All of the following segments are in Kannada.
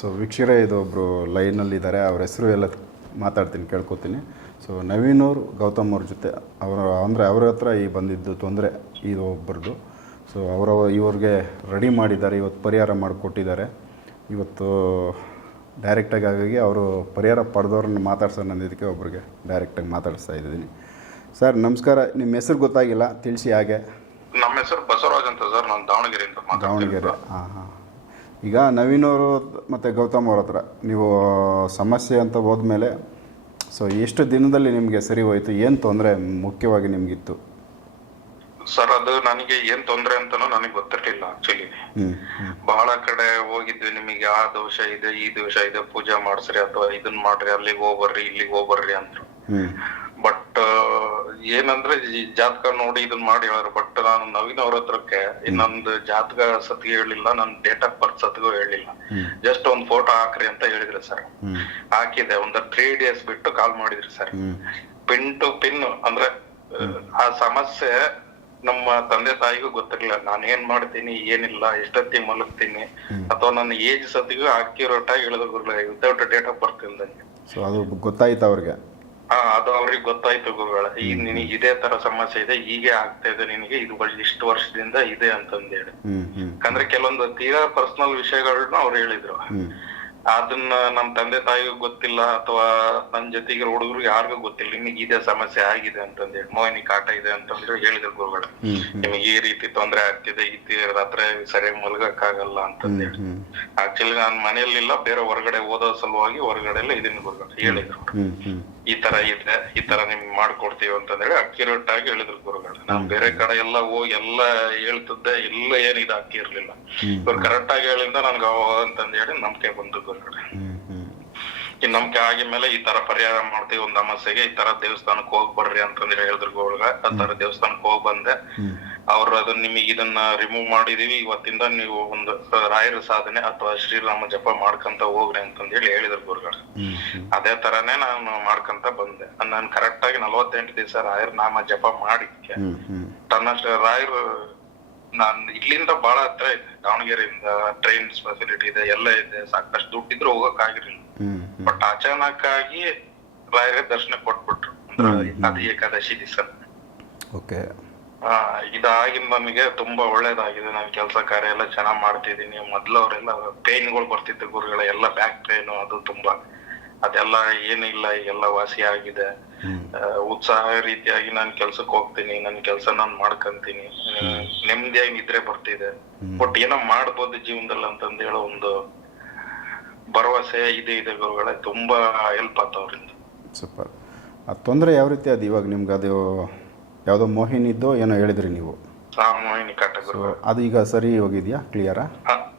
ಸೊ ವೀಕ್ಷಕರೇ ಇದು ಒಬ್ಬರು ಲೈನಲ್ಲಿದ್ದಾರೆ. ಅವ್ರ ಹೆಸರು ಎಲ್ಲ ಮಾತಾಡ್ತೀನಿ ಕೇಳ್ಕೊತೀನಿ. ಸೊ ನವೀನ್ ಅವರು ಗೌತಮ್ ಅವ್ರ ಜೊತೆ ಅವರ ಅಂದರೆ ಅವ್ರ ಹತ್ರ ಈ ಬಂದಿದ್ದು ತೊಂದರೆ ಇದು ಒಬ್ಬರದು ಸೊ ಅವರ ಇವ್ರಿಗೆ ರೆಡಿ ಮಾಡಿದ್ದಾರೆ ಇವತ್ತು ಪರಿಹಾರ ಮಾಡಿಕೊಟ್ಟಿದ್ದಾರೆ. ಇವತ್ತು ಡೈರೆಕ್ಟಾಗಿ ಹಾಗಾಗಿ ಅವರು ಪರಿಹಾರ ಪಡೆದವ್ರನ್ನ ಮಾತಾಡ್ಸೋಣ ಅನ್ನೋದಕ್ಕೆ ಒಬ್ರಿಗೆ ಡೈರೆಕ್ಟಾಗಿ ಮಾತಾಡಿಸ್ತಾ ಇದ್ದೀನಿ. ಸರ್ ನಮಸ್ಕಾರ. ನಿಮ್ಮ ಹೆಸರು ಗೊತ್ತಾಗಿಲ್ಲ ತಿಳಿಸಿ ಹಾಗೆ. ನಮ್ಮ ಹೆಸರು ಬಸವರಾಜ್ ಅಂತ ಸರ್. ನಾನು ದಾವಣಗೆರೆ ಮಾತಾಡ್ತಿರೋದು. ಹಾಂ ಹಾಂ. ಈಗ ನವೀನ್ ಅವರು ಮತ್ತು ಗೌತಮ್ ಅವ್ರ ಹತ್ರ ನೀವು ಸಮಸ್ಯೆ ಅಂತ ಹೋದ್ಮೇಲೆ ಸೊ ಎಷ್ಟು ದಿನದಲ್ಲಿ ನಿಮಗೆ ಸರಿ ಹೋಯಿತು? ಏನು ತೊಂದರೆ ಮುಖ್ಯವಾಗಿ ನಿಮಗಿತ್ತು? ಸರ್ ಅದು ನನಗೆ ಏನ್ ತೊಂದರೆ ಅಂತಾನು ನನಗೆ ಗೊತ್ತಿರ್ಲಿಲ್ಲ ಆಕ್ಚುಲಿ ಬಹಳ ಕಡೆ ಹೋಗಿದ್ವಿ ನಿಮಗೆ ಆ ದೋಷ ಇದೆ ಈ ದೋಷ ಇದೆ ಪೂಜೆ ಮಾಡಿಸ್ರಿ ಅಥವಾ ಇದನ್ ಮಾಡ್ರಿ ಅಲ್ಲಿಗೆ ಹೋಗ್ಬರ್ರಿ ಇಲ್ಲಿಗೆ ಹೋಗ್ಬರ್ರಿ ಅಂದ್ರು. ಬಟ್ ಏನಂದ್ರೆ ಈ ಜಾತಕ ನೋಡಿ ಇದನ್ನ ಮಾಡಿ ಹೇಳಿದ್ರು ಬಟ್ ನಾನು ನವೀನ್ ಅವ್ರ ಹತ್ರಕ್ಕೆ ನಂದು ಜಾತಕ ಸತ್ಗೆ ಹೇಳಿಲ್ಲ ನನ್ ಡೇಟ್ ಆಫ್ ಬರ್ತ್ ಸತ್ಗೂ ಹೇಳಿಲ್ಲ. ಜಸ್ಟ್ ಒಂದ್ ಫೋಟೋ ಹಾಕ್ರಿ ಅಂತ ಹೇಳಿದ್ರು ಸರ್. ಹಾಕಿದೆ ಒಂದ್ ತ್ರೀ ಡೇಸ್ ಬಿಟ್ಟು ಕಾಲ್ ಮಾಡಿದ್ರಿ ಸರ್. ಪಿನ್ ಟು ಪಿನ್ ಅಂದ್ರೆ ಆ ಸಮಸ್ಯೆ ನಮ್ಮ ತಂದೆ ತಾಯಿಗೂ ಗೊತ್ತಿರ್ಲಿಲ್ಲ. ನಾನು ಏನ್ ಮಾಡ್ತೀನಿ ಏನಿಲ್ಲ ಎಷ್ಟೊತ್ತಿಗೆ ಮಲಗ್ತೀನಿ ಅಥವಾ ನನ್ನ ಏಜ್ ಸತಿಗೂ ಅಕ್ಯುರೇಟ್ ಆಗಿ ಹೇಳಿದ್ರು ವಿತೌಟ್ ಡೇಟ್ ಆಫ್ ಬರ್ತ್ ಇಲ್ದಂಗೆ. ಸೊ ಅದು ಗೊತ್ತಾಯ್ತು ಅವ್ರಿಗೆ. ಹಾ ಅದು ಅವ್ರಿಗೆ ಗೊತ್ತಾಯ್ತು ಗುರುಗಳ. ಈಗ ನಿನಗೆ ಇದೇ ತರ ಸಮಸ್ಯೆ ಇದೆ ಹೀಗೆ ಆಗ್ತಾ ಇದೆ ನಿನಗೆ ಇದು ಇಷ್ಟು ವರ್ಷದಿಂದ ಇದೆ ಅಂತಂದೇಳಿ ಯಾಕಂದ್ರೆ ಕೆಲವೊಂದು ತೀರಾ ಪರ್ಸನಲ್ ವಿಷಯಗಳನ್ನ ಅವ್ರು ಹೇಳಿದ್ರು. ಅದನ್ನ ನಮ್ ತಂದೆ ತಾಯಿಗೂ ಗೊತ್ತಿಲ್ಲ ಅಥವಾ ನನ್ ಜೊತೆಗೆ ಹುಡುಗರು ಯಾರಿಗೂ ಗೊತ್ತಿಲ್ಲ ನಿಮಗೆ ಇದೆ ಸಮಸ್ಯೆ ಆಗಿದೆ ಅಂತಂದೇಳಿ ಮೋಹಿನಿ ಕಾಟ ಇದೆ ಅಂತಂದ್ರೆ ಹೇಳಿದ್ರು ಗುರುಗಳು. ನಿಮಗೆ ಈ ರೀತಿ ತೊಂದರೆ ಆಗ್ತಿದೆ ಈ ರಾತ್ರಿ ಸರಿಯಾಗಿ ಮಲಗಕ್ಕಾಗಲ್ಲ ಅಂತಂದೇಳಿ ಆಕ್ಚುಲಿ ನಾನ್ ಮನೆಯಲ್ಲಿಲ್ಲ ಬೇರೆ ಹೊರಗಡೆ ಓದೋ ಸಲುವಾಗಿ ಹೊರಗಡೆ ಎಲ್ಲ ಇದನ್ನ ಗುರುಗಳು ಹೇಳಿದ್ರು. ಈ ತರ ಇದೆ ಈ ತರ ನಿಮ್ಗೆ ಮಾಡ್ಕೊಡ್ತೀವಿ ಅಂತ ಹೇಳಿ ಅಕ್ಯುರೇಟ್ ಆಗಿ ಹೇಳಿದ್ರು ಗುರುಗಳು. ನಾವ್ ಬೇರೆ ಕಡೆ ಎಲ್ಲ ಹೋಗಿ ಎಲ್ಲ ಹೇಳ್ತಿದ್ದೆ ಇಲ್ಲ ಏನ್ ಇದು ಆಗ್ತಿರ್ಲಿಲ್ಲ ಇರ್ಲಿಲ್ಲ ಇವ್ರು ಕರೆಕ್ಟ್ ಆಗಿ ಹೇಳಿಂದ ನನ್ಗೆ ಅವ ಅಂತಂದೇಳಿ ನಂಬಿಕೆ ಬಂತು ಗುರುಗಳು. ಈ ನಂಬಿಕೆ ಆಗಿದ್ಮೇಲೆ ಈ ತರ ಪರಿಹಾರ ಮಾಡ್ತೀವಿ ಒಂದ್ ಅಮಾಸೆಗೆ ಈ ತರ ದೇವಸ್ಥಾನಕ್ಕೆ ಹೋಗ್ ಬರ್ರಿ ಅಂತಂದ್ರೆ ಹೇಳಿದ್ರು ಗೋಳ್ಗ ಆ ತರ ದೇವಸ್ಥಾನಕ್ಕೆ ಹೋಗ್ ಬಂದೆ. ಅವ್ರ ಅದನ್ನ ನಿಮಗೆ ಇದನ್ನ ರಿಮೂವ್ ಮಾಡಿದೀವಿ ಇವತ್ತಿಂದ ನೀವು ಒಂದು ರಾಯರ ಸಾಧನೆ ಅಥವಾ ಶ್ರೀರಾಮ ಜಪ ಮಾಡ್ಕಂತ ಹೋಗ್ರಿ ಅಂತಂದೇಳಿ ಹೇಳಿದ್ರು ಗುರುಗಳು. ಅದೇ ತರಾನೇ ನಾನು ಮಾಡ್ಕಂತ ಬಂದೆ. ನಾನು ಕರೆಕ್ಟ್ ಆಗಿ ನಲವತ್ತೆಂಟು ದಿವಸ ರಾಯರ ನಾಮ ಜಪ ಮಾಡಿ ತನ್ನಷ್ಟು ರಾಯರು ನಾನ್ ಇಲ್ಲಿಂದ ಬಹಳ ಹತ್ರ ಇದೆ ದಾವಣಗೆರೆಯಿಂದ ಟ್ರೈನ್ ಫೆಸಿಲಿಟಿ ಇದೆ ಎಲ್ಲ ಇದೆ. ಸಾಕಷ್ಟು ದುಡ್ಡಿದ್ರು ಹೋಗಕ್ ಆಗಿರ್ಲಿಲ್ಲ. ಬಟ್ ಅಚಾನಕ್ ಆಗಿ ರಾಯರ ದರ್ಶನ ಕೊಟ್ಬಿಟ್ರು. ಅದು ಏಕಾದಶಿ ದಿವಸ. ಓಕೆ. ಆ, ನಮಗೆ ತುಂಬಾ ಒಳ್ಳೇದಾಗಿದೆ. ನಾನು ಕೆಲಸ ಕಾರ್ಯ ಎಲ್ಲ ಚೆನ್ನಾಗ್ ಮಾಡ್ತಿದೀನಿ. ಮೊದ್ಲವರೆಲ್ಲ ಪೇನ್ಗಳು ಬರ್ತಿತ್ತು ಗುರುಗಳ. ಎಲ್ಲ ಬ್ಯಾಕ್ ಪೇನ್ ಅದು ತುಂಬಾ. ಅದೆಲ್ಲ ಏನಿಲ್ಲ. ಈಗೆಲ್ಲ ವಾಸಿ ಆಗಿದೆ. ಉತ್ಸಾಹ ರೀತಿಯಾಗಿ ನಾನು ಕೆಲ್ಸಕ್ಕೆ ಹೋಗ್ತೀನಿ ನನ್ನ ಕೆಲಸ ನಾನು ಮಾಡ್ಕಂತೀನಿ. ನೆಮ್ಮದಿಯಾಗಿ ನಿದ್ರೆ ಬರ್ತಿದೆ. ಬಟ್ ಏನೋ ಮಾಡ್ಬೋದು ಜೀವನದಲ್ಲಿ ಅಂತಂದು ಹೇಳೋ ಒಂದು ಭರವಸೆ ಇದೆ ಇದೆ ಗುರುಗಳೇ. ತುಂಬಾ ಹೆಲ್ಪ್ ಆತ ಅವ್ರಿಂದ. ಸೂಪರ್. ಆ ತೊಂದರೆ ಯಾವ ರೀತಿ ಅದು ಇವಾಗ ನಿಮ್ಗೆ? ಅದು ಯಾವುದೋ ಮೋಹಿನಿದ್ದೋ ಏನೋ ಹೇಳಿದ್ರಿ ನೀವು? ಹಾ ಮೋಹಿನಿ ಕಾಟ ಗುರು ಅದು ಈಗ ಸರಿ ಹೋಗಿದ್ಯಾ? ಕ್ಲಿಯರಾ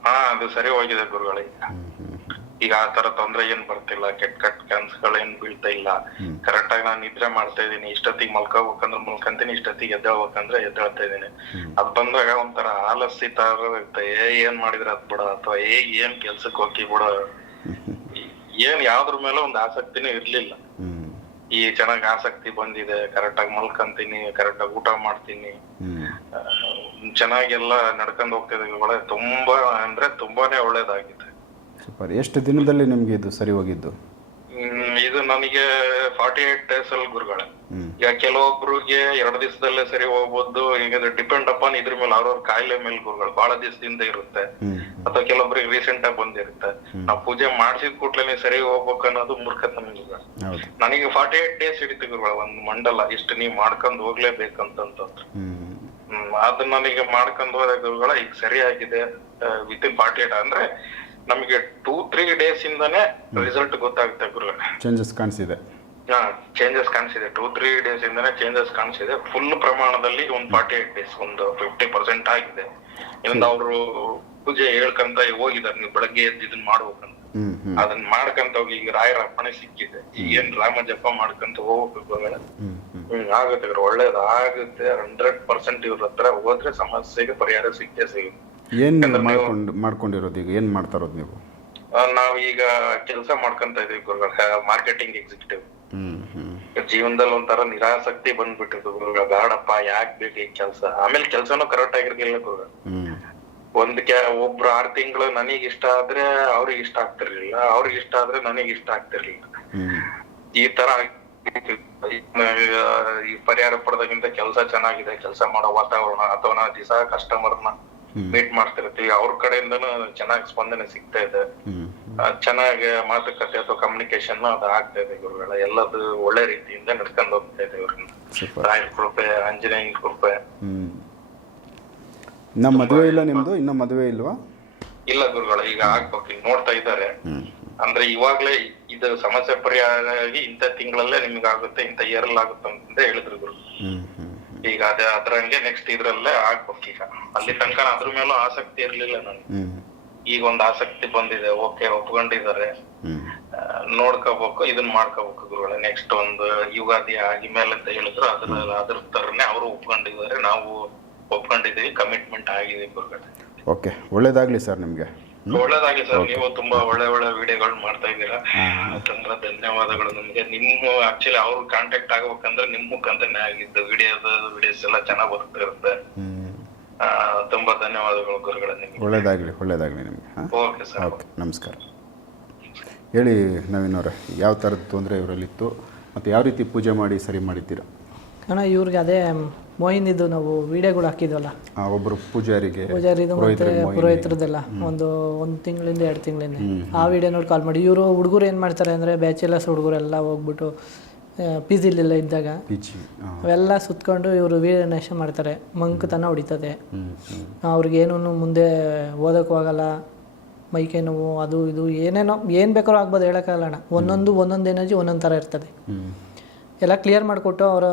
ಹಾ ಅದು ಸರಿ ಹೋಗಿದೆ ಗುರುಗಳೇ. ಈಗ ಆ ತರ ತೊಂದ್ರೆ ಏನ್ ಬರ್ತಿಲ್ಲ ಕೆಟ್ಟ ಕೆಟ್ಟ ಕನ್ಸುಗಳೇನ್ ಬೀಳ್ತಾ ಇಲ್ಲ. ಕರೆಕ್ಟ್ ಆಗಿ ನಾನು ನಿದ್ರೆ ಮಾಡ್ತಾ ಇದ್ದೀನಿ ಇಷ್ಟೊತ್ತಿಗೆ ಮಲ್ಕೋಬೇಕಂದ್ರೆ ಮಲ್ಕಂತೀನಿ ಇಷ್ಟೊತ್ತಿಗೆ ಎದ್ದೇಳ್ಬೇಕಂದ್ರೆ ಎದ್ದೇಳ್ತಾ ಇದ್ದೀನಿ. ಅದ್ ಬಂದಾಗ ಒಂಥರ ಆಲಸ್ಯ ತರ ಇರುತ್ತೆ ಏ ಏನ್ ಮಾಡಿದ್ರೆ ಅದ್ ಬಿಡ ಅಥವಾ ಏ ಏನ್ ಕೆಲ್ಸಕ್ಕೆ ಹೋಗಿ ಬಿಡ. ಏನ್ ಯಾವ್ದ್ರ ಮೇಲೆ ಒಂದ್ ಆಸಕ್ತಿನೂ ಇರ್ಲಿಲ್ಲ. ಈ ಚೆನ್ನಾಗ್ ಆಸಕ್ತಿ ಬಂದಿದೆ ಕರೆಕ್ಟ್ ಆಗಿ ಮಲ್ಕಂತೀನಿ ಕರೆಕ್ಟ್ ಆಗಿ ಊಟ ಮಾಡ್ತೀನಿ. ಚೆನ್ನಾಗೆಲ್ಲ ನಡ್ಕೊಂಡ್ ಹೋಗ್ತಿದೆ ಒಳ್ಳೆ ತುಂಬಾ ಅಂದ್ರೆ ತುಂಬಾನೇ ಒಳ್ಳೇದಾಗಿದೆ ಸೂಪರ್. ಎಷ್ಟು ದಿನದಲ್ಲಿ ನಿಮಗೆ ಇದು ಸರಿ ಹೋಗಿದ್ದು? ಹ್ಮ್, ಇದು ನನಗೆ ಫಾರ್ಟಿ ಏಟ್ ಡೇಸ್ ಅಲ್ಲಿ ಗುರುಗಳೇ. ಈಗ ಕೆಲವೊಬ್ರಿಗೆ ಎರಡು ದಿವಸದಲ್ಲೇ ಸರಿ ಹೋಗ್ಬೋದು. ಈಗ ಡಿಪೆಂಡ್ ಅಪಾನ್ ಇದ್ರ ಮೇಲೆ ಅವ್ರವ್ರ ಕಾಯಿಲೆ ಮೇಲೆ ಗುರುಗಳು ಬಹಳ ದಿವಸದಿಂದ ಇರುತ್ತೆ. ಅಥವಾ ಕೆಲವೊಬ್ರಿಗೆ ರೀಸೆಂಟ್ ಆಗಿ ಬಂದಿರುತ್ತೆ. ನಾವು ಪೂಜೆ ಮಾಡಿಸಿದ ಕೂಡಲೇ ಸರಿ ಹೋಗ್ಬೇಕು ಅನ್ನೋದು ಮೂರ್ಖತನ ಗುರುಗಳು ಹೌದು. ನನಗೆ ಫಾರ್ಟಿ ಏಟ್ ಡೇಸ್ ಹಿಡಿತು ಗುರುಗಳ ಒಂದು ಮಂಡಲ. ಇಷ್ಟು ನೀವು ಮಾಡ್ಕೊಂಡು ಹೋಗ್ಲೇಬೇಕಂತಂತ ಹ್ಞೂ ಹ್ಮ್ ಅದು ನನಗೆ ಮಾಡ್ಕೊಂಡ್ ಹೋದ ಗುರುಗಳ ಈಗ ಸರಿಯಾಗಿದೆ ವಿತ್ ಇನ್ ಫಾರ್ಟಿ ಏಟ್ ಅಂದ್ರೆ ನಮಗೆ ಟೂ ತ್ರೀ ಡೇಸ್ ಇಂದಾನೆ ರಿಸಲ್ಟ್ ಗೊತ್ತಾಗುತ್ತೆ ಗುರುಗಳ. ಚೇಂಜಸ್ ಕಾಣಿಸಿದೆ. ಹಾ ಚೇಂಜಸ್ ಕಾಣಿಸಿದೆ. ಟೂ ತ್ರೀ ಡೇಸ್ ಇಂದಾನೆ ಚೇಂಜಸ್ ಕಾಣಿಸಿದೆ. ಫುಲ್ ಪ್ರಮಾಣದಲ್ಲಿ ಒಂದು ಫಾರ್ಟಿ ಏಟ್ ಡೇಸ್ ಒಂದು ಫಿಫ್ಟಿ ಪರ್ಸೆಂಟ್ ಆಗಿದೆ. ಇನ್ನೊಂದು ಅವರು ಪೂಜೆ ಹೇಳ್ಕಂತ ಹೋಗಿದ್ದಾರೆ. ನೀವು ಬೆಳಗ್ಗೆ ಎದ್ದು ಇದನ್ನ ಮಾಡ್ಬೇಕಂತ. ಅದನ್ನ ಮಾಡ್ಕಂತ ಹೋಗಿ ಈಗ ರಾಯರ ಅಪ್ಪಣೆ ಸಿಕ್ಕಿದೆ. ಈಗ ಏನ್ ರಾಮ ಜಪ ಮಾಡ್ಕಂತ ಹೋಗ್ಬೇಕು ಹ್ಮ್ ಆಗುತ್ತೆ ಒಳ್ಳೇದಾಗುತ್ತೆ. ಹಂಡ್ರೆಡ್ ಪರ್ಸೆಂಟ್ ಇವ್ರ ಹತ್ರ ಹೋದ್ರೆ ಸಮಸ್ಯೆಗೆ ಪರಿಹಾರ ಸಿಕ್ಕೇ ಸಿಗುತ್ತೆ. ಏನು ನೀವು- ಮಾಡ್ಕೊಂಡು ಮಾಡ್ಕೊಂಡಿರೋದು ಈಗ? ಏನು ಮಾಡ್ತಾ ಇರೋದು ನೀವು? ನಾವು ಈಗ ಕೆಲಸ ಮಾಡ್ಕೊಂತ ಇದೀವಿ ಗುರುಗಳ ಮಾರ್ಕೆಟಿಂಗ್ ಎಕ್ಸಿಕ್ಯೂಟಿವ್ ಜೀವನದಲ್ಲಿ ಒಂಥರ ನಿರಾಸಕ್ತಿ ಬಂದ್ಬಿಟ್ಟಿತ್ತು ಗುರುಗಳ ಬೇಡಪ್ಪ ಯಾಕ್ ಬೇಕು ಈ ಕೆಲಸ? ಆಮೇಲೆ ಕೆಲ್ಸನು ಕರೆಕ್ಟ್ ಆಗಿರ್ಲಿಲ್ಲ ಗುರುಗಳ ಒಂದ್ ಕ್ಯಾ ಒಬ್ರು ಆರ್ ತಿಂಗಳು ನನಗ್ ಇಷ್ಟ ಆದ್ರೆ ಅವ್ರಿಗೆ ಇಷ್ಟ ಆಗ್ತಿರ್ಲಿಲ್ಲ. ಅವ್ರಿಗೆ ಇಷ್ಟ ಆದ್ರೆ ನನಗ್ ಇಷ್ಟ ಆಗ್ತಿರ್ಲಿಲ್ಲ. ಈ ತರ ಈ ಪರಿಹಾರ ಪಡೆದಾಗಿಂದ ಕೆಲಸ ಚೆನ್ನಾಗಿದೆ. ಕೆಲಸ ಮಾಡೋ ವಾತಾವರಣ ಅಥವಾ ದಿವಸ ಕಸ್ಟಮರ್ನ ಮೀಟ್ ಮಾಡ್ತಿರ್ತೀವಿ ಅವ್ರ ಕಡೆಯಿಂದನೂ ಚೆನ್ನಾಗಿ ಸ್ಪಂದನೆ ಸಿಗ್ತಾ ಇದೆ. ಚೆನ್ನಾಗಿ ಮಾತುಕತೆ ಅಥವಾ ಕಮ್ಯುನಿಕೇಶನ್ ಅದು ಆಗ್ತಾ ಇದೆ ಗುರುಗಳ ಎಲ್ಲದು ಒಳ್ಳೆ ರೀತಿಯಿಂದ ನಡ್ಕೊಂಡು ಹೋಗ್ತಾ ಇದೆ ಇವ್ರನ್ನ ರಾಯರ್ ಕೃಪೆ ಆಂಜನೇಯನ ಕೃಪೆ. ಹ್ಮ್. ಇನ್ನು ಮದುವೆ ಇಲ್ಲ ನಿಮ್ದು? ಇನ್ನ ಮದುವೆ ಇಲ್ವಾ? ಇಲ್ಲ ಗುರುಗಳ ಈಗ ಆಗ್ಬೇಕು. ಈಗ ನೋಡ್ತಾ ಇದ್ದಾರೆ. ಅಂದ್ರೆ ಇವಾಗ್ಲೇ ಇದು ಸಮಸ್ಯೆ ಪರಿಹಾರ ಆಗಿ ಇಂಥ ತಿಂಗಳಲ್ಲೇ ನಿಮ್ಗೆ ಆಗುತ್ತೆ ಇಂಥ ಇಯರ್ ಅಲ್ಲಿ ಆಗುತ್ತೆ ಅಂತ ಹೇಳಿದ್ರು ಗುರು. ಈಗ ಅದೇ ಅದ್ರಂಗೆ ನೆಕ್ಸ್ಟ್ ಇದ್ರಲ್ಲೇ ಆಗ್ಬೇಕು ಈಗ. ಅಲ್ಲಿ ತನಕ ಅದ್ರ ಮೇಲೂ ಆಸಕ್ತಿ ಇರ್ಲಿಲ್ಲ ನನ್ಗೆ. ಈಗ ಒಂದ್ ಆಸಕ್ತಿ ಬಂದಿದೆ. ಓಕೆ ಒಪ್ಕೊಂಡಿದ್ದಾರೆ. ನೋಡ್ಕೋಬೇಕು ಇದನ್ನ ಮಾಡ್ಕೋಬೇಕು ಗುರುಗಳೇ. ನೆಕ್ಸ್ಟ್ ಒಂದು ಯುಗಾದಿ ಆಗಿ ಮೇಲೆ ಅಂತ ಹೇಳಿದ್ರು ಅದ್ರ ಅದ್ರ ತರನೇ ಅವರು ಒಪ್ಕೊಂಡಿದ್ದಾರೆ. ನಾವು ಒಪ್ಕೊಂಡಿದ್ದೀವಿ ಕಮಿಟ್ಮೆಂಟ್ ಆಗಿದೆ ಗುರುಗಳೇ. ಓಕೆ ಒಳ್ಳೇದಾಗ್ಲಿ ಸರ್ ನಿಮಗೆ. ಒಳ್ಳೇದಾಗಿ ಸರ್. ನೀವು ತುಂಬಾ ಒಳ್ಳೆ ಒಳ್ಳೆ ವಿಡಿಯೋಗಳು ಮಾಡ್ತಾ ಇದ್ದೀರಾ. ತುಂಬಾ ಧನ್ಯವಾದಗಳು ನಿಮ್ಗೆ. ನಿಮ್ಮ ಆಕ್ಚುಲಿ ಅವ್ರು ಕಾಂಟ್ಯಾಕ್ಟ್ ಆಗ್ಬೇಕಂದ್ರೆ ನಿಮ್ ಮುಖಾಂತರನೇ ಆಗಿದ್ದು ವಿಡಿಯೋದ ವಿಡಿಯೋಸ್ ಎಲ್ಲ ಚೆನ್ನಾಗಿ ಬರ್ತಾ ಇರುತ್ತೆ. ತುಂಬಾ ಧನ್ಯವಾದಗಳು ಗುರುಗಳ ನಿಮ್ಗೆ. ಒಳ್ಳೇದಾಗಲಿ ಒಳ್ಳೇದಾಗಲಿ ನಿಮಗೆ ಓಕೆ ಸರ್. ಓಕೆ ನಮಸ್ಕಾರ. ಹೇಳಿ ನವೀನ್ ಅವರೇ ಯಾವ ಥರದ ತೊಂದರೆ ಇವರಲ್ಲಿತ್ತು? ಮತ್ತು ಯಾವ ರೀತಿ ಪೂಜೆ ಮಾಡಿ ಸರಿ ಮಾಡಿದ್ದೀರಾ? ಅಣ್ಣ ಇವ್ರಿಗೆ ಅದೇ ಮೋಹಿನಿದು ನಾವು ವಿಡಿಯೋಗಳು ಹಾಕಿದ್ವಲ್ಲ? ಒಬ್ಬರು ಪೂಜಾರಿಗೆ ಪೂಜಾರಿದು ಮತ್ತೆ. ಪುರೋಹಿತರದೆಲ್ಲ ಒಂದು ಒಂದು ತಿಂಗಳಿಂದ ಎರಡು ತಿಂಗಳಿಂದ. ಆ ವಿಡಿಯೋ ನೋಡಿ ಕಾಲ್ ಮಾಡಿ. ಇವರು ಹುಡುಗರು ಏನು ಮಾಡ್ತಾರೆ ಅಂದರೆ ಬ್ಯಾಚುಲರ್ಸ್ ಹುಡುಗರೆಲ್ಲ ಹೋಗ್ಬಿಟ್ಟು ಪಿ ಜಿಲೆಲ್ಲ ಇದ್ದಾಗ ಅವೆಲ್ಲ ಸುತ್ಕೊಂಡು ಇವರು ವೀರನಾಶ ಮಾಡ್ತಾರೆ. ಮಂಕತನ ಹೊಡಿತದೆ. ಅವ್ರಿಗೇನೂ ಮುಂದೆ ಓದೋಕ್ಕೂ ಆಗಲ್ಲ. ಮೈಕೈ ನೋವು ಅದು ಇದು ಏನೇನೋ ಏನು ಬೇಕಾದ್ರೂ ಆಗ್ಬೋದು ಹೇಳೋಕ್ಕಾಗಲ್ಲ ಒಂದೊಂದು ಒಂದೊಂದು ಎನರ್ಜಿ ಒಂದೊಂದು ಥರ ಇರ್ತದೆ. ಎಲ್ಲ ಕ್ಲಿಯರ್ ಮಾಡಿಕೊಟ್ಟು ಅವರು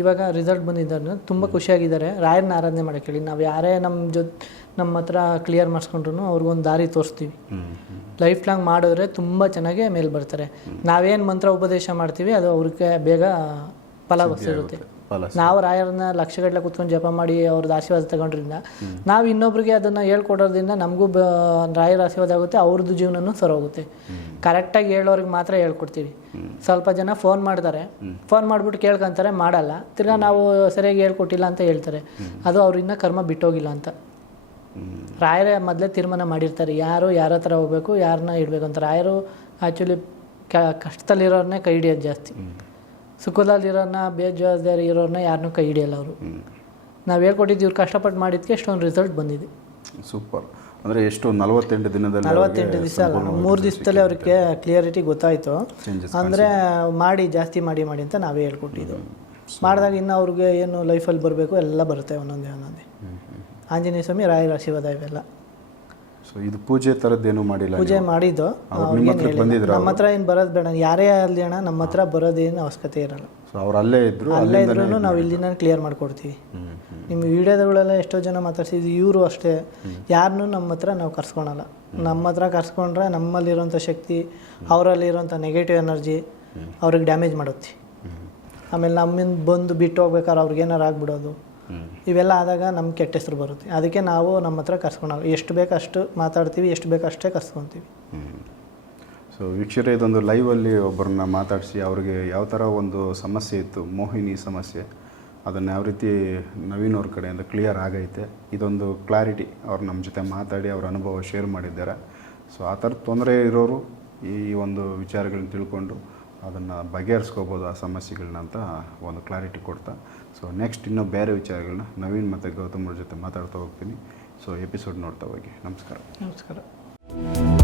ಇವಾಗ ರಿಸಲ್ಟ್ ಬಂದಿದ್ದಾರೆ ತುಂಬ ಖುಷಿಯಾಗಿದ್ದಾರೆ. ರಾಯರನ್ನ ಆರಾಧನೆ ಮಾಡಕ್ಕೆ ಹೇಳಿ. ನಾವು ಯಾರೇ ನಮ್ಮ ಜೊತೆ ನಮ್ಮ ಹತ್ರ ಕ್ಲಿಯರ್ ಮಾಡಿಸ್ಕೊಂಡ್ರು ಅವ್ರಿಗೊಂದು ದಾರಿ ತೋರಿಸ್ತೀವಿ. ಲೈಫ್ ಲಾಂಗ್ ಮಾಡಿದ್ರೆ ತುಂಬ ಚೆನ್ನಾಗಿ ಮೇಲೆ ಬರ್ತಾರೆ. ನಾವೇನು ಮಂತ್ರ ಉಪದೇಶ ಮಾಡ್ತೀವಿ ಅದು ಅವ್ರಿಗೆ ಬೇಗ ಫಲ ಸಿಗುತ್ತೆ. ನಾವು ರಾಯರನ್ನ ಲಕ್ಷಗಟ್ಟಲೆ ಕುತ್ಕೊಂಡು ಜಪ ಮಾಡಿ ಅವ್ರದ್ದು ಆಶೀರ್ವಾದ ತಗೊಂಡ್ರಿಂದ ನಾವು ಇನ್ನೊಬ್ರಿಗೆ ಅದನ್ನ ಹೇಳ್ಕೊಡೋದ್ರಿಂದ ನಮಗೂ ಬ ರಾಯರ ಆಶೀರ್ವಾದ ಆಗುತ್ತೆ ಅವ್ರದ್ದು ಜೀವನನೂ ಸರೋಗುತ್ತೆ ಕರೆಕ್ಟಾಗಿ ಹೇಳೋರಿಗೆ ಮಾತ್ರ ಹೇಳ್ಕೊಡ್ತೀವಿ. ಸ್ವಲ್ಪ ಜನ ಫೋನ್ ಮಾಡ್ತಾರೆ. ಫೋನ್ ಮಾಡಿಬಿಟ್ಟು ಕೇಳ್ಕೊಂತಾರೆ ಮಾಡಲ್ಲ. ತಿರ್ಗಾ ನಾವು ಸರಿಯಾಗಿ ಹೇಳ್ಕೊಟ್ಟಿಲ್ಲ ಅಂತ ಹೇಳ್ತಾರೆ. ಅದು ಅವ್ರಿಂದ ಕರ್ಮ ಬಿಟ್ಟೋಗಿಲ್ಲ ಅಂತ. ರಾಯರೇ ಮೊದಲೇ ತೀರ್ಮಾನ ಮಾಡಿರ್ತಾರೆ. ಯಾರು ಯಾರ ಹತ್ರ ಹೋಗ್ಬೇಕು ಯಾರನ್ನ ಇಡಬೇಕು ಅಂತ. ರಾಯರು ಆ್ಯಕ್ಚುಲಿ ಕಷ್ಟದಲ್ಲಿರೋರನ್ನೇ ಕೈ ಹಿಡಿಯೋದು ಜಾಸ್ತಿ. ಸುಖದಲ್ಲಿರೋನ್ನ ಬೇಜವಾಬ್ದಾರಿ ಇರೋರನ್ನ ಯಾರನ್ನೂ ಕೈ ಹಿಡಿಯಲ್ಲ ಅವರು. ನಾವು ಹೇಳ್ಕೊಟ್ಟಿದ್ದು ಇವ್ರು ಕಷ್ಟಪಟ್ಟು ಮಾಡಿದ್ದಕ್ಕೆ ಎಷ್ಟೊಂದು ರಿಸಲ್ಟ್ ಬಂದಿದೆ. ಸೂಪರ್. ಅಂದರೆ ಎಷ್ಟು ನಲವತ್ತೆಂಟು ದಿನದಲ್ಲಿ ನಲವತ್ತೆಂಟು ದಿವಸ ಅಲ್ಲ ಮೂರು ದಿವಸದಲ್ಲಿ ಅವ್ರಿಗೆ ಕ್ಲಿಯರಿಟಿ ಗೊತ್ತಾಯಿತು. ಅಂದರೆ ಮಾಡಿ ಜಾಸ್ತಿ ಮಾಡಿ ಮಾಡಿ ಅಂತ ನಾವೇ ಹೇಳ್ಕೊಟ್ಟಿದ್ದು. ಮಾಡಿದಾಗ ಇನ್ನು ಅವ್ರಿಗೆ ಏನು ಲೈಫಲ್ಲಿ ಬರಬೇಕು ಎಲ್ಲ ಬರುತ್ತೆ ಒಂದೊಂದೇ ಒಂದೊಂದೇ. ಆಂಜನೇಯ ಸ್ವಾಮಿ ರಾಯರ ಆಶೀರ್ವಾದ ಇವೆಲ್ಲ. ಸೊ ಇದು ಪೂಜೆ ಥರದ್ದೇನು ಮಾಡಿಲ್ಲ ಪೂಜೆ ಮಾಡಿದ್ದು. ನಿಮ್ಮ ಹತ್ರ ಏನು ಬರೋದು ಬೇಡ. ಯಾರೇ ಅಲ್ಲಿ ಅಣ್ಣ ನಮ್ಮ ಹತ್ರ ಬರೋದೇನು ಅವಶ್ಯಕತೆ ಇರಲ್ಲ. ಸೊ ಅವ್ರು ಅಲ್ಲೇ ಇದ್ರು ಅಲ್ಲೇ ಇದ್ರೂ ನಾವು ಇಲ್ಲಿನ ಕ್ಲಿಯರ್ ಮಾಡ್ಕೊಡ್ತೀವಿ. ನಿಮ್ಮ ವಿಡಿಯೋದಗಳೆಲ್ಲ ಎಷ್ಟೋ ಜನ ಮಾತಾಡ್ಸಿದ್ವಿ ಇವರು ಅಷ್ಟೇ. ಯಾರನ್ನೂ ನಮ್ಮ ಹತ್ರ ನಾವು ಕರ್ಸ್ಕೊಳಲ್ಲ. ನಮ್ಮ ಹತ್ರ ಕರ್ಸ್ಕೊಂಡ್ರೆ ನಮ್ಮಲ್ಲಿರೋಂಥ ಶಕ್ತಿ ಅವರಲ್ಲಿರೋಂಥ ನೆಗೆಟಿವ್ ಎನರ್ಜಿ ಅವ್ರಿಗೆ ಡ್ಯಾಮೇಜ್ ಮಾಡುತ್ತೆ. ಆಮೇಲೆ ನಮ್ಮಿಂದ ಬಂದು ಬಿಟ್ಟು ಹೋಗ್ಬೇಕಾದ್ರೆ ಅವ್ರಿಗೆ ಏನಾರು ಆಗ್ಬಿಡೋದು. ಇವೆಲ್ಲ ಆದಾಗ ನಮ್ಮ ಕೆಟ್ಟ ಹೆಸರು ಬರುತ್ತೆ. ಅದಕ್ಕೆ ನಾವು ನಮ್ಮ ಹತ್ರ ಕರ್ಸ್ಕೊಳಲ್ಲ ಎಷ್ಟು ಬೇಕು ಅಷ್ಟು ಮಾತಾಡ್ತೀವಿ, ಎಷ್ಟು ಬೇಕು ಅಷ್ಟೇ ಕರ್ಸ್ಕೊತೀವಿ. ಸೊ ವೀಕ್ಷಕರೇ ಇದೊಂದು ಲೈವಲ್ಲಿ ಒಬ್ಬರನ್ನ ಮಾತಾಡಿಸಿ ಅವ್ರಿಗೆ ಯಾವ ಥರ ಒಂದು ಸಮಸ್ಯೆ ಇತ್ತು, ಮೋಹಿನಿ ಸಮಸ್ಯೆ, ಅದನ್ನು ಯಾವ ರೀತಿ ನವೀನ್ ಅವ್ರ ಕಡೆಯಿಂದ ಕ್ಲಿಯರ್ ಆಗೈತೆ, ಇದೊಂದು ಕ್ಲಾರಿಟಿ ಅವ್ರು ನಮ್ಮ ಜೊತೆ ಮಾತಾಡಿ ಅವ್ರ ಅನುಭವ ಶೇರ್ ಮಾಡಿದ್ದಾರೆ. ಸೊ ಆ ಥರದ ತೊಂದರೆ ಇರೋರು ಈ ಒಂದು ವಿಚಾರಗಳನ್ನ ತಿಳ್ಕೊಂಡು ಅದನ್ನು ಬಗೆಹರಿಸ್ಕೋಬೋದು ಆ ಸಮಸ್ಯೆಗಳನ್ನ ಅಂತ ಒಂದು ಕ್ಲಾರಿಟಿ ಕೊಡ್ತಾ. ಸೊ ನೆಕ್ಸ್ಟ್ ಇನ್ನೂ ಬೇರೆ ವಿಚಾರಗಳನ್ನ ನವೀನ್ ಮತ್ತು ಗೌತಮ್ ಅವ್ರ ಜೊತೆ ಮಾತಾಡ್ತಾ ಹೋಗ್ತೀನಿ. ಸೊ ಎಪಿಸೋಡ್ ನೋಡ್ತಾ ಹೋಗಿ. ನಮಸ್ಕಾರ. ನಮಸ್ಕಾರ.